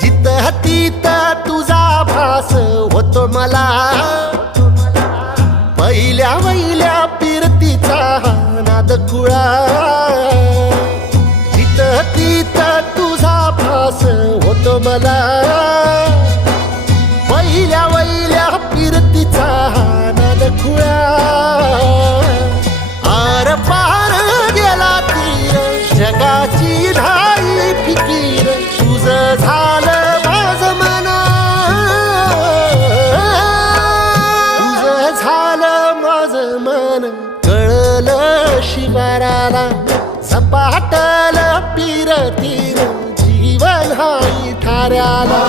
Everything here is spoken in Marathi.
जिथं तिथं तुझा भास होतो मला, पहिल्या वहिल्या फिरतीचा नाद खुळा. जिथं तिथं तुझा भास होतो मला, पहिल्या वहिल्या फिरतीचा नाद खुळा. आर पार गेला तीर जगाची धाई फिकीर, तुझं झालं माझं मन, तुझं झालं माझं मन. कळलं शिवाराला झपाटलं पीर तीर, जीवन हाई ठाऱ्याला.